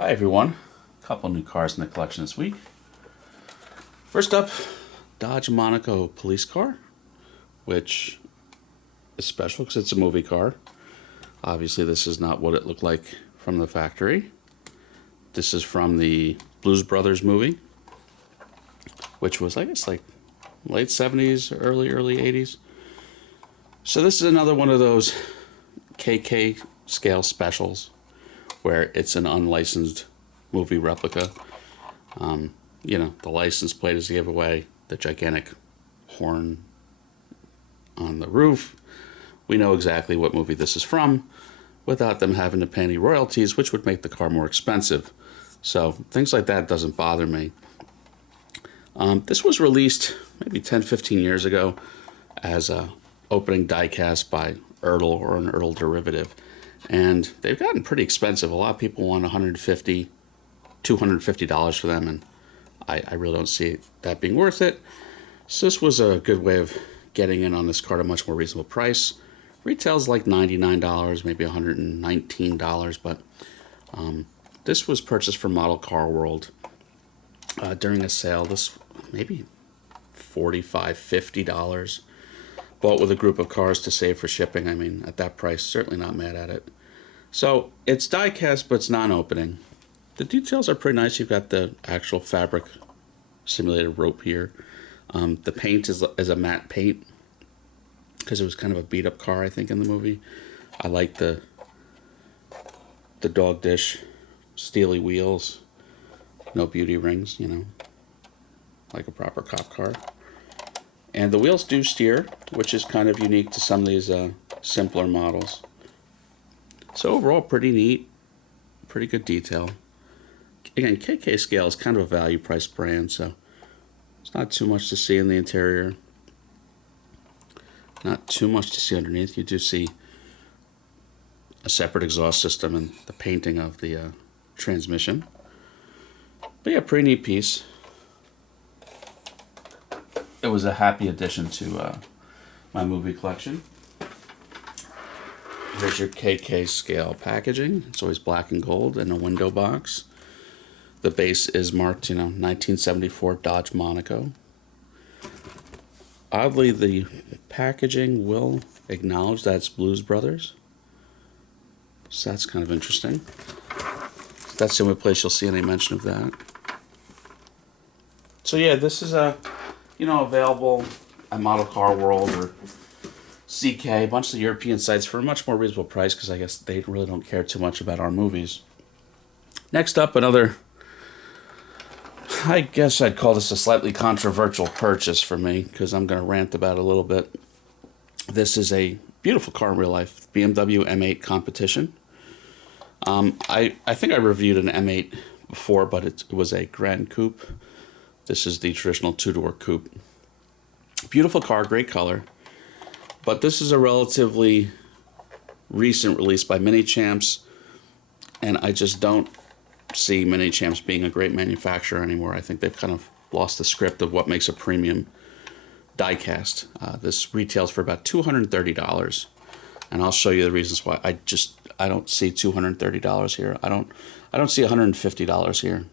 Hi everyone, a couple new cars in the collection this week. First up, Dodge Monaco police car, which is special because it's a movie car. Obviously this is not what it looked like from the factory. This is from the Blues Brothers movie, which was I guess like late 70s, early 80s. So this is another one of those KK scale specials where it's an unlicensed movie replica. The license plate is the giveaway, the gigantic horn on the roof. We know exactly what movie this is from without them having to pay any royalties, which would make the car more expensive. So things like that doesn't bother me. This was released maybe 10, 15 years ago as a opening diecast by Ertl or an Ertl derivative. And they've gotten pretty expensive. A lot of people want $150, $250 for them, and I really don't see that being worth it. So this was a good way of getting in on this car at a much more reasonable price. Retails like $99, maybe $119, but this was purchased from Model Car World during a sale. This maybe $45, $50. Bought with a group of cars to save for shipping. I mean, at that price, certainly not mad at it. So it's die-cast, but it's non-opening. The details are pretty nice. You've got the actual fabric simulated rope here. The paint is a matte paint because it was kind of a beat-up car, I think, in the movie. I like the dog dish, steely wheels, no beauty rings, like a proper cop car. And the wheels do steer, which is kind of unique to some of these simpler models. So overall, pretty neat, pretty good detail. Again, KK Scale is kind of a value price brand, so it's not too much to see in the interior. Not too much to see underneath. You do see a separate exhaust system and the painting of the transmission. But yeah, pretty neat piece. It was a happy addition to my movie collection. Here's your KK Scale packaging. It's always black and gold in a window box. The base is marked, 1974 Dodge Monaco. Oddly, the packaging will acknowledge that it's Blues Brothers. So that's kind of interesting. That's the only place you'll see any mention of that. So yeah, this is available at Model Car World or CK, a bunch of European sites for a much more reasonable price because I guess they really don't care too much about our movies. Next up, another, I guess I'd call this a slightly controversial purchase for me because I'm going to rant about it a little bit. This is a beautiful car in real life, BMW M8 competition. I think I reviewed an M8 before, but it was a Grand Coupe. This is the traditional two-door coupe. Beautiful car, great color. But this is a relatively recent release by Mini Champs, and I just don't see Mini Champs being a great manufacturer anymore. I think they've kind of lost the script of what makes a premium diecast. This retails for about $230, and I'll show you the reasons why. I don't see $230 here. I don't see $150 here.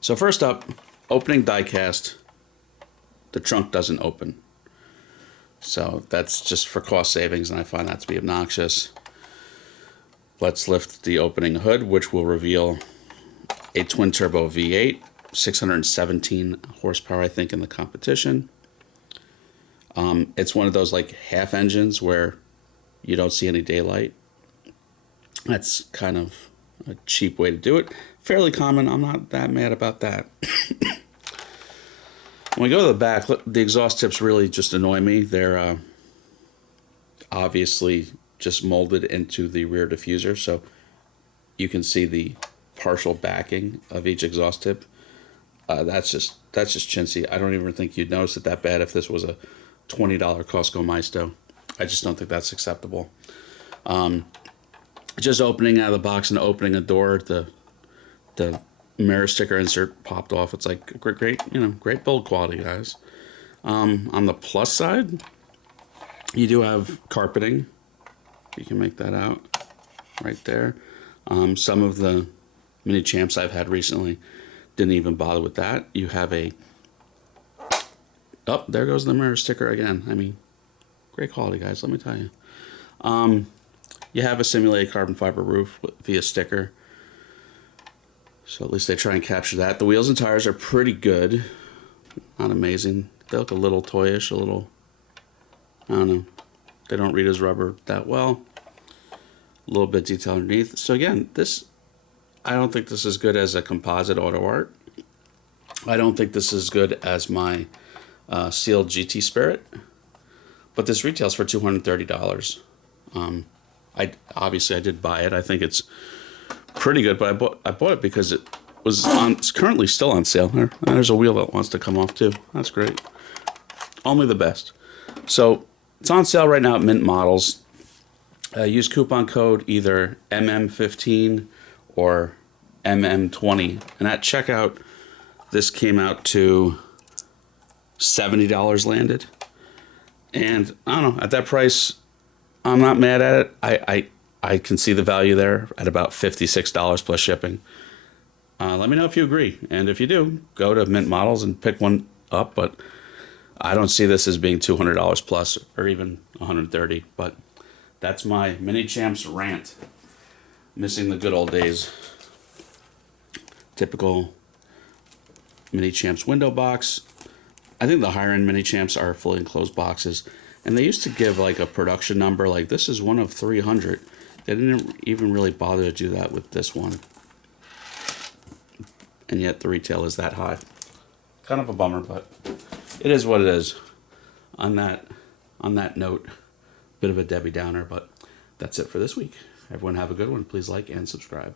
So first up, opening diecast, the trunk doesn't open. So that's just for cost savings, and I find that to be obnoxious. Let's lift the opening hood, which will reveal a twin-turbo V8, 617 horsepower, I think, in the competition. It's one of those like half engines where you don't see any daylight. That's kind of a cheap way to do it. Fairly common. I'm not that mad about that. When we go to the back, the exhaust tips really just annoy me. They're obviously just molded into the rear diffuser, so you can see the partial backing of each exhaust tip. That's just chintzy. I don't even think you'd notice it that bad if this was a $20 Costco Maisto. I just don't think that's acceptable. Just opening out of the box and opening a door, the mirror sticker insert popped off. It's like great build quality, guys. On the plus side, you do have carpeting. You can make that out right there. Some of the mini champs I've had recently didn't even bother with that. You have a, oh, there goes the mirror sticker again. I mean, great quality, guys, let me tell you. You have a simulated carbon fiber roof via sticker. So at least they try and capture that. The wheels and tires are pretty good. Not amazing. They look a little toyish, a little, I don't know. They don't read as rubber that well. A little bit detail underneath. So again, this, I don't think this is good as a composite auto art. I don't think this is good as my sealed GT Spirit. But this retails for $230. I did buy it. I think it's pretty good, but I bought it because it's currently still on sale. There's a wheel that wants to come off too. That's great. Only the best. So it's on sale right now at Mint Models. Use coupon code either MM15 or MM20. And at checkout, this came out to $70 landed. And I don't know, at that price, I'm not mad at it. I can see the value there at about $56 plus shipping. Let me know if you agree. And if you do, go to Mint Models and pick one up. But I don't see this as being $200 plus or even $130. But that's my Mini Champs rant. Missing the good old days. Typical Mini Champs window box. I think the higher end Mini Champs are fully enclosed boxes. And they used to give like a production number, like this is one of 300. They didn't even really bother to do that with this one. And yet the retail is that high. Kind of a bummer, but it is what it is. On that note, bit of a Debbie Downer, but that's it for this week. Everyone have a good one. Please like and subscribe.